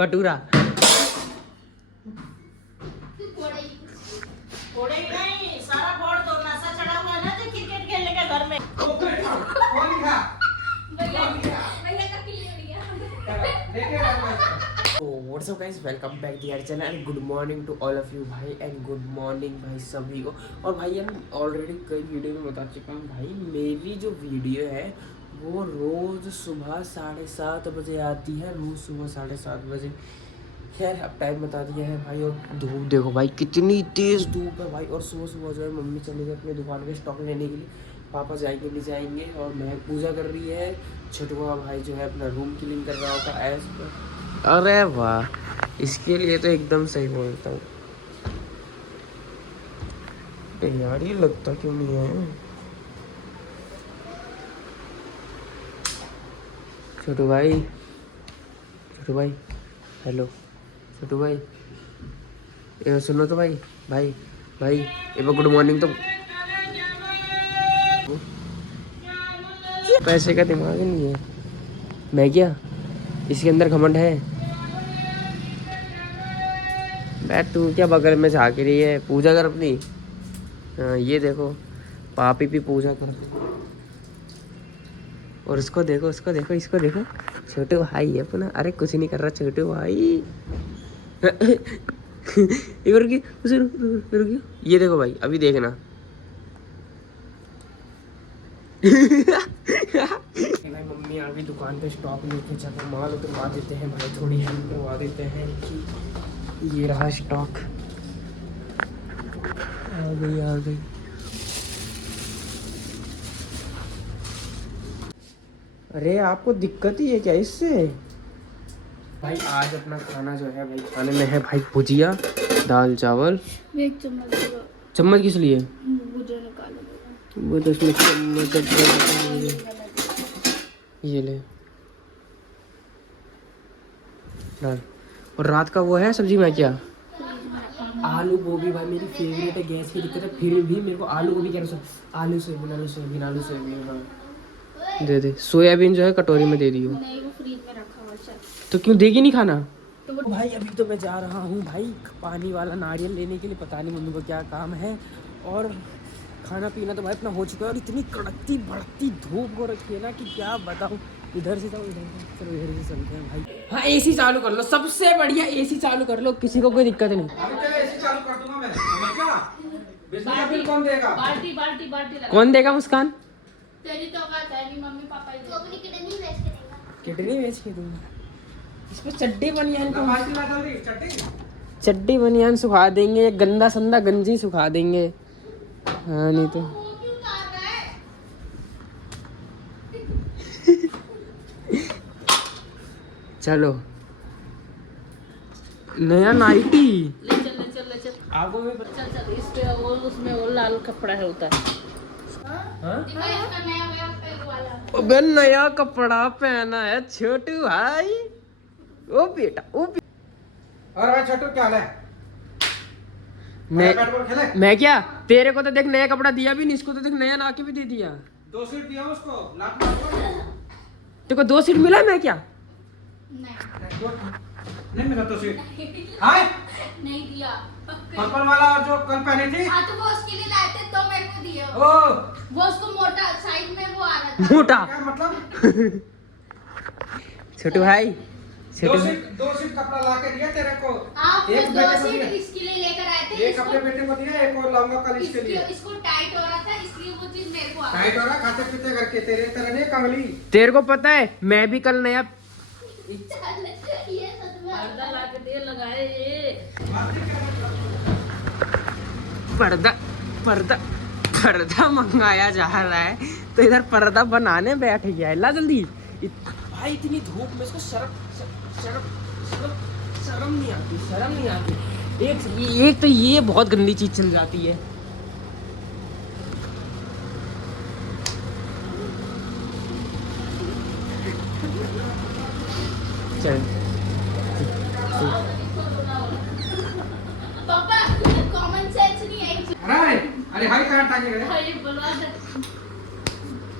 भटूरा सारा फोड़ दो, नशा चढ़ा हुआ है ना जो क्रिकेट खेलने का घर में। What's up guys, welcome back dear channel and good morning to all of you भाई एंड गुड मॉर्निंग भाई सभी को। और भाई हम ऑलरेडी कई वीडियो में बता चुका हूँ भाई, मेरी जो वीडियो है वो रोज़ सुबह 7:30 बजे आती है, रोज़ सुबह 7:30 बजे। खैर अब टाइम बता दिया है भाई। और धूप देखो भाई कितनी तेज़ धूप है भाई। और सुबह सुबह जो है मम्मी चली गई अपनी दुकान पे स्टॉक लेने के लिए, पापा जाएंगे ले जाएंगे। और मैं पूजा कर रही है, छोटुआ भाई जो है अपना रूम क्लीन कर रहा होगा एज पर। अरे वाह, इसके लिए तो एकदम सही बोलता हूँ यार, ये लगता क्यों नहीं है। छोटू भाई, छोटू भाई, हेलो छोटू भाई, ये सुनो तो भाई, भाई भाई ये गुड मॉर्निंग। तो पैसे का दिमाग नहीं है मैं क्या, इसके अंदर घमंड है। बैठ तू क्या बगल में झाँक रही है, पूजा कर अपनी। हाँ ये देखो पापी भी पूजा कर। और उसको देखो, उसको देखो, इसको देखो, छोटे भाई है अपना। अरे कुछ नहीं कर रहा छोटे भाई। एक बार रुकियो, ये देखो भाई, अभी देखना। भाई मम्मी आ गई दुकान पे स्टॉक लेके, चलो माल उतरवा देते हैं भाई, थोड़ी हेल्प करवा देते हैं कि ये रहा स्टॉक। आ गई आ गई। अरे आपको दिक्कत ही है क्या इससे? भाई आज अपना खाना जो है भाई, खाने में है भाई भुजिया, दाल चावल। एक चम्मच चम्मच किस लिए? भुजिया निकालो। वो तो उसमें चम्मच ये ले डाल। और रात का वो है सब्जी में क्या, आलू गोभी। भाई मेरी फेवरेट है, गैस की दिक्कत है फिर भी मेरे को आलू गोभी क्या, आलू सोयाबीन, आलू सोयाबीन, आलू सोयाबीन। हाँ दे दे, सोयाबीन जो है कटोरी में दे दियो। नहीं वो फ्रीज में रखा हुआ है। तो क्यों देगी नहीं खाना? तो भाई अभी तो मैं जा रहा हूँ भाई पानी वाला नारियल लेने के लिए, पता नहीं मम्मी को क्या काम है। और खाना पीना तो भाई इतना हो चुका है, और इतनी कड़कती भड़कती धूप हो रखी है ना कि क्या बताऊँ। इधर से जाओ, इधर से चलो, इधर से चलते हैं भाई। हाँ एसी चालू कर लो, सबसे बढ़िया एसी चालू कर लो, किसी को कोई दिक्कत नहीं। एसी चालू कर दूंगा मैं, बिजली का बिल कौन देगा? बाल्टी बाल्टी बाल्टी कौन देगा मुस्कान? तेरी तो बात है नहीं, मम्मी पापा ही तो अपनी किडनी बेच के देगा। किडनी बेच के दूंगा। इस पे चड्डी बनियान को, बाल्टी ला जल्दी, चड्डी बनियान सुखा देंगे, गंदा संदा गंजी सुखा देंगे। हाँ नहीं तो वो क्यों उतार रहा है? चलो नया नाइटी ले चल ले चल ले चल आगो में। चल चल, इस पे वो उसमें वो लाल कपड़ा है होता है। हाँ? इसका नया नया पैक वाला। अबे नया कपड़ा पहना है छोटू भाई। ओ बेटा ओ और भाई छोटू क्या हाल है? बैट बॉल खेले? मैं क्या, तेरे को तो देख नया कपड़ा दिया भी नहीं, इसको तो देख नया ला के भी दे दिया। 2 सीट दिया उसको, लात मारो। तेरे को 2 सीट मिला, मैं क्या नहीं मिला 2 सीट। हाय नहीं दिया। पर्पल वाला और जो कल पहनी थी। हाँ तो वो उसके लिए लाए थे तो मेरे को दिए। ओ वो उसको मोटा साइड में वो आ रहा था। मोटा। क्या मतलब? छोटू भाई, 2 सीट कपड़ा ला के दिया तेरे को। आप एक 2 बेटे को सीट दिया, इसके लिए लेकर आए थे। एक अपने बेटे को दिया, एक और लाऊंगा कल इसके लिए। इसको टाइट हो रहा था इसलिए वो चीज मेरे को आ टाइट हो रहा, खाते पीते करके तेरे तरह नहीं कंगली। तेरे को पता है मैं भी कल नया ये सच में पर्दा ला के दे लगाए ये। पर्दा पर्दा पर्दा मंगाया जा रहा है, तो इधर पर्दा बनाने बैठ गया है। ला जल्दी। भाई इतनी धूप में इसको शर्म नहीं आती, शर्म नहीं आती। एक तो ये बहुत गंदी चीज चल जाती है। चल पापा कॉमन सेंस नहीं है। अरे अरे हाई कहाँ टांगे गए? ये बुलवा दे।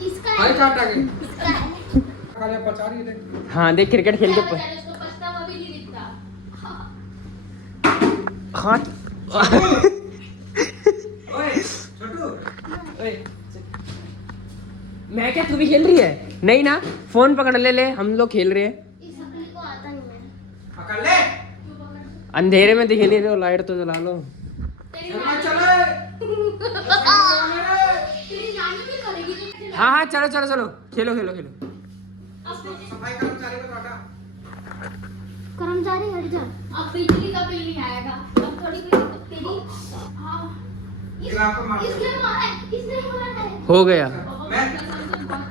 इसका हाई कहाँ टांगे? इसका है। बचा रही है। हाँ देख क्रिकेट खेल के उसको पछतावा भी नहीं दिखता। हाथ ओए छोटू मैं क्या, तू भी खेल रही है? नहीं ना, फोन पकड़ ले, हम लोग खेल रहे हैं। इस अपनी को आता नहीं है। पकड़ ले अंधेरे में दिख नहीं रहे हो, लाइट तो जला लो। तेरी चल नानी चले तेरी नानी भी करेगी तो हाँ हाँ, चलो चलो चलो, खेलो खेलो खेलो। सफाई कर्मचारी को हटा कर्मचारी हट जा। अब बिजली का बिल नहीं आएगा। अब थोड़ी तेरी हाँ ये आपको मार इसने मारा है, इसने मारा है। हो गया। मैं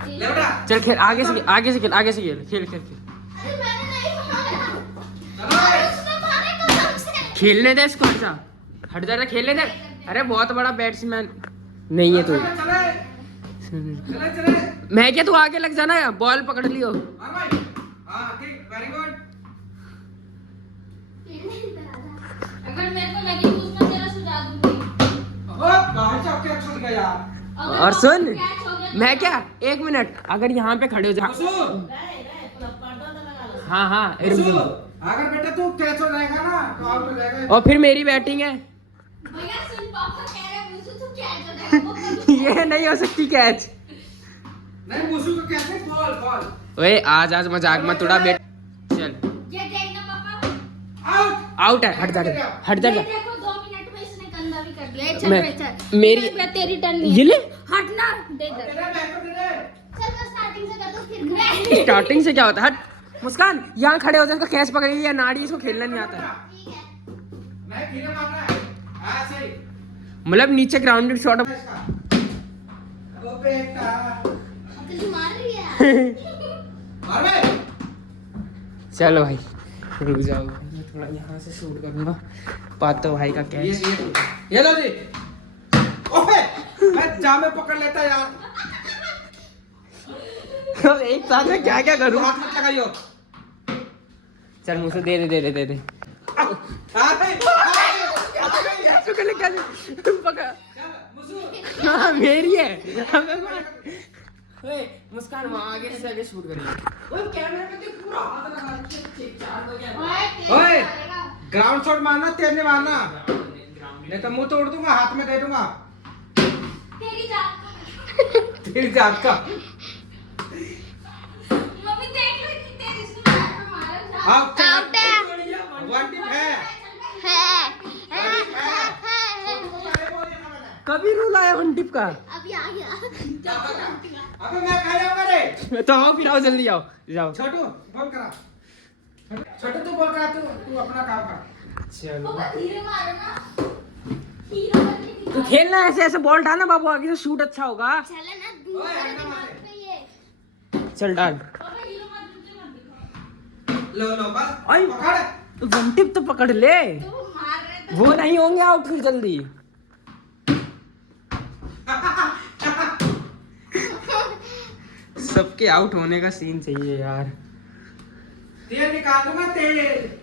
ले बेटा चल खेल, आगे से खेल, आगे से खेल, आगे से खेल, खेल खेल खेल। अरे मैंने नहीं मारा। चलो उसने मारे कसम से। खेलने दे इसको, अच्छा हट जा, खेलने दे। अरे बहुत बड़ा बैट्समैन नहीं है तू। चले चले चले मैं क्या, तू आगे लग जाना, बॉल पकड़ लियो। हाँ भाई हाँ ठीक वेरी गुड अगर मेरे को लगी तो उसमें तेरा सुझा दूंगी। ओ बाहर से आपके अच्छा दिखा यार अगर और सुन, कैच हो गया तो मैं क्या, एक मिनट, अगर यहाँ पे खड़े हो जा। मुसु हाँ हाँ, मुसु अगर बेटा तू कैच हो जाएगा ना तो आउट हो जाएगा और फिर मेरी बैटिंग है। भैया सुन, पापा कह रहे हैं मुझसे तू कैच हो जाएगा। ये नहीं हो सकती कैच। नहीं मुसु को कैसे बॉल बॉल ओए आज आज मजाक मत उड़ा बेट। चल ये देखना पापा, आउट आउट है, हट जा हट जा। ये देखो 2 मिनट में इसने गंदा भी कर दिया। चल मैं- चल मेरी- मैं तेरी टर्न नहीं ये है। ले, हटना दे दे। दे दे बैक को दे दे चल मैं स्टार्टिंग से कर दूं फिर स्टार्टिंग से क्या होता है? हट मुस्कान, यहाँ खड़े हो जाए, कैच पकड़ेगी या नाड़ी, इसको खेलना नहीं आता है। ठीक है। नहीं धीरे मारना है हाँ सही मतलब नीचे ग्राउंड में शॉट। इसका ओ बेटा तुझे मार रही है। मार बे चलो भाई रुक जाओ, मैं थोड़ा यहाँ से शूट करूंगा। पातो भाई का कैच। ये लो जी ओए मैं जामे पकड़ लेता यार एक साथ में क्या क्या करूँ? हाथ मत लगाइयो चल मुझसे दे दे दे दे दे दे। पकड़। हाँ मेरी है। ओए मुस्कान, वहाँ आगे से आगे शूट करेंगे। ओए कैमरे में देख, पूरा हाथ लगा के चार बजे। ओए ग्राउंड शॉट मारना, तेज नहीं मारना नहीं तो मुंह तोड़ दूंगा, हाथ में दे दूंगा तेरी जान तेरी जात का मम्मी देख लो कि तेरी सुनार पे मारा था। आउट है वन टिप है कभी रूल आया वन टिप का? अभी आ गया। अबे मैं कह रहा हूं रे तो आओ फिर, आओ जल्दी आओ जाओ। छोटू बॉल करा छोटू तू बॉल करा, तू अपना काम कर चलो पापा धीरे मारो ना। हीरो बनने की तू खेलना ऐसे ऐसे, बॉल डालना बाबू, आगे से शूट अच्छा होगा। चले ना ओए, दूर हटना दिमाग मत। पे ये। चल डाल। पापा हीरो मत दिखाओ। लो बस आई। पकड़ वन टिप तो पकड़ ले, तो वो मार रहे थे। वो नहीं होंगे आउट फिर जल्दी। सबके आउट होने का सीन चाहिए यार। तेल निकाल दूंगा तेल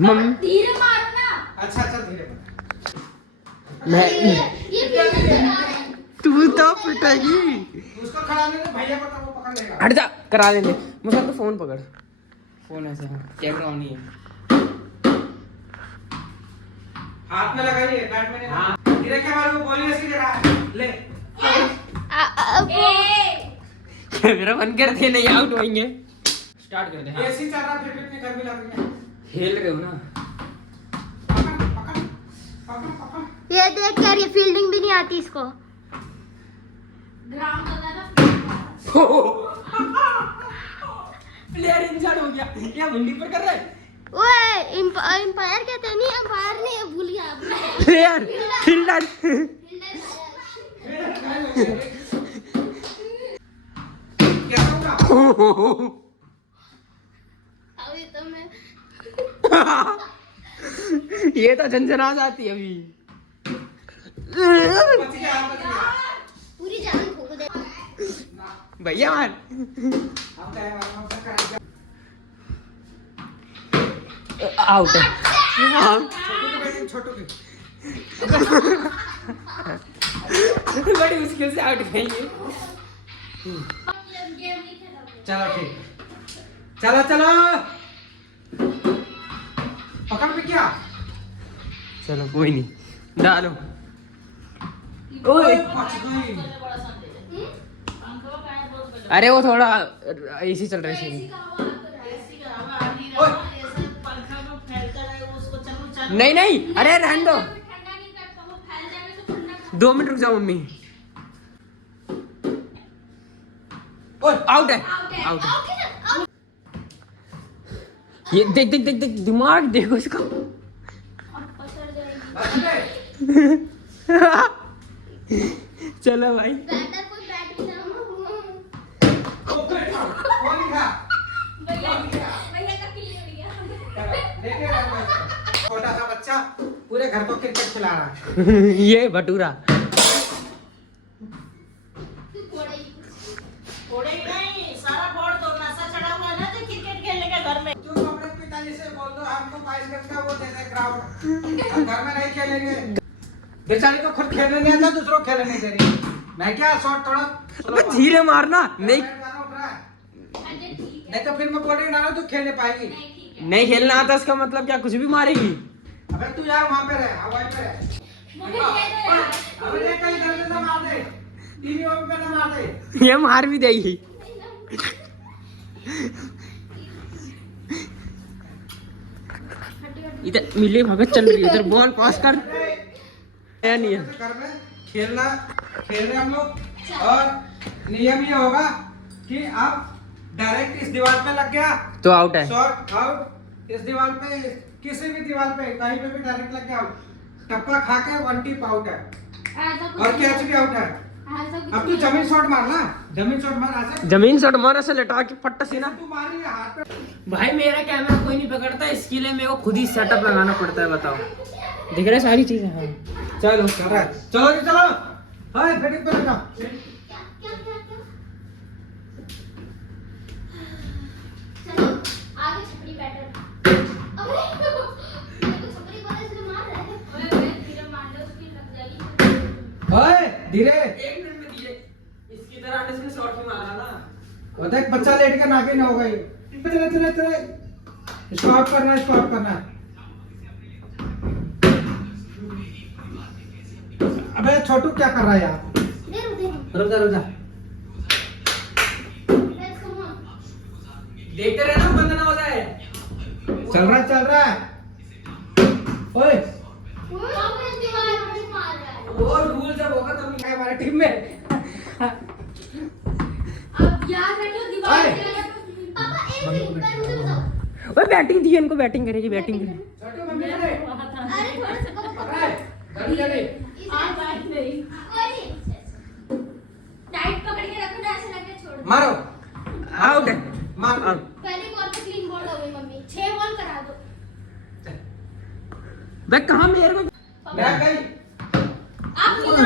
मम्मी धीरे मारो ना। अच्छा अच्छा धीरे मार। मैं ये फील्डर लगा रहे हैं। तू तो पिटेगी। उसको खड़ा लेने भैया को, तो वो पकड़ लेगा हट जा, करा लेंगे। मुझे तो फोन पकड़, फोन ऐसे, हाँ कैमरा ऑन ही है। हाथ में लगाइए, बैट में नहीं। हाँ। धीरे क्या मारो, बॉलिंग ऐसी जगह ले कैमरा बंद कर दे, नहीं आउट होंगे। स्टार्ट कर दे। हाँ। ऐसी चल रहा, फिर भी इतनी गर्मी लग रही है खेल रहे हो ना? पकड़ पकड़ पकड़ पकड़ ये देख यार, ये फील्डिंग भी नहीं आती इसको। ग्राउंड का ना प्लेयर इंजर्ड हो गया, क्या मुंडी पर कर रहा है? ओए एम्पायर कहते हैं, नहीं एम्पायर नहीं, भूल गया। Player fielder. क्या होगा अभी तो मैं ये तो झंझना जाती है अभी। बच गया बच गया पूरी जान फूक दे। भैया मार। अब क्या है, अब करा आउट है। छोटू की बड़ी मुश्किल से आउट गई है। गेम नहीं खेला। चलो ठीक चलो चलो पकड़ पे क्या चलो कोई नहीं डालो। ओए अरे वो थोड़ा एसी चल रहा है इसलिए। नहीं नहीं अरे रहने दो, 2 मिनट रुक जाओ मम्मी। आउट है आउट है। ये देख देख देख देख दिमाग देखो इसका। चलो भाई छोटा सा बच्चा पूरे घर को क्रिकेट खिला रहा है। ये भटूरा सारा फोड़ दो, नशा चढ़ा हुआ है ना तो क्रिकेट खेलने का घर में। तुम अपने पिताजी से बोल दो हमको 22 गज का वो दे दे ग्राउंड, घर में नहीं खेलेंगे। बेचारी को खुद खेलने नहीं आता, दूसरों को खेलने नहीं दे रही। मैं क्या शॉट थोड़ा धीरे मारना नहीं नहीं तो फिर मैं बॉडी डालूं तो खेल नहीं पाएगी। नहीं खेलना आता इसका मतलब क्या कुछ भी मारेगी। अबे तू यार वहां पे रह, हवाई पे रह। अबे ये कहीं इधर से ना मार दे, टीवी पे ना मार दे। ये मार भी देगी। इधर मिले भगत चल रही है, उधर बॉल पास कर। नहीं है घर में खेलने हम लोग, और नियम ये होगा कि आप डायरेक्ट इस दीवार पे लग गया तो आउट है। Shot out. इस दीवार पे किसी भी दीवार पे कहीं पे भी डायरेक्ट लग गया टप्पा खा के 1 टिप आउट है, और कैच भी आउट है। अब तू जमीन शॉट मारना, जमीन शॉट मार ऐसे, जमीन शॉट मार ऐसे लटा के फट्टा सीना। तू मार रही है हाथ पे। भाई मेरा कैमरा कोई नहीं पकड़ता, इसके लिए मेरे को खुद ही सेटअप लगाना पड़ता है। बताओ दिख रहा है सारी चीजें। हाँ चलो चल रहा है, चलो जी चलो। हाय फेडिंग पे लगा। हाय धीरे, 1 मिनट में दिए इसकी तरह आने से शॉट ही मारा ना। वो देख बच्चा लेट के नाके न हो गई। चले चले चले, स्टॉप करना है, स्टॉप करना है। अबे छोटू क्या कर रहा है यार? रुक जा रुक जा। देखते रहना बंद ना हो जाए। चल रहा है। ओए वो रूल जब होगा तब नहीं हमारे टीम में। अब याद रखियो दीवार पे पापा एक मिनट मुझे बताओ। ओए बैटिंग थी, इनको बैटिंग करेगी, बैटिंग करेगी। छोटू मम्मी ने अरे थोड़ा सा कम पकड़ा है, जल्दी जल्दी। आज बात नहीं टाइट पकड़ के रखो ना, ऐसे लगे छोड़ दो। मारो, आउट है। मार आउट। पहली बॉल पे क्लीन बॉल हो गई मम्मी, 6 बॉल करा दो। बे कहां मेरे को मैं गई आप नीचे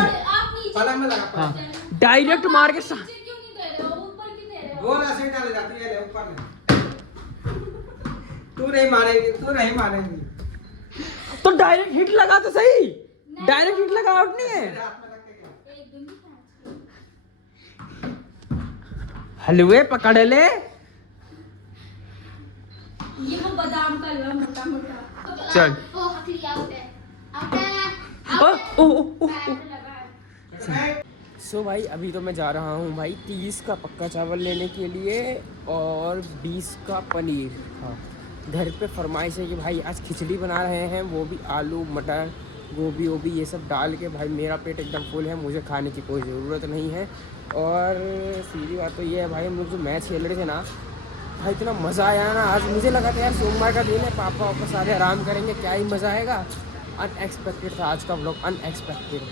पलंग में लगा हाँ पलंग। डायरेक्ट मार के नीचे क्यों नहीं दे रहे हो, ऊपर क्यों दे रहे हो? गोल ऐसे ही डाली जाती है, ले ऊपर नहीं। तू नहीं मारेगी, तू नहीं मारेगी। तो डायरेक्ट हिट लगा तो सही, डायरेक्ट हिट लगा आउट नहीं है। मेरे हाथ में रख के गया। एक दिन भी हलवे पकड़ ले। ये वो बादाम का हलवा मोटा मोटा। चल। वो हकली आउट है, आउट है, ओ आउट ओ ओ ओ है। लगा है। सो भाई अभी तो मैं जा रहा हूँ भाई 30 का पक्का चावल लेने के लिए और 20 का पनीर। हाँ घर पे फरमाइश है कि भाई आज खिचड़ी बना रहे हैं, वो भी आलू मटर गोभी वोभी ये सब डाल के। भाई मेरा पेट एकदम फुल है, मुझे खाने की कोई ज़रूरत नहीं है। और सीधी बात तो ये है भाई, हम लोग जो मैच खेल रहे थे ना भाई, इतना मज़ा आया ना आज। मुझे लगा था यार सोमवार का दिन है, पापा वापस सारे आराम करेंगे, क्या ही मज़ा आएगा। अनएक्सपेक्टेड था आज का व्लॉग, अनएक्सपेक्टेड।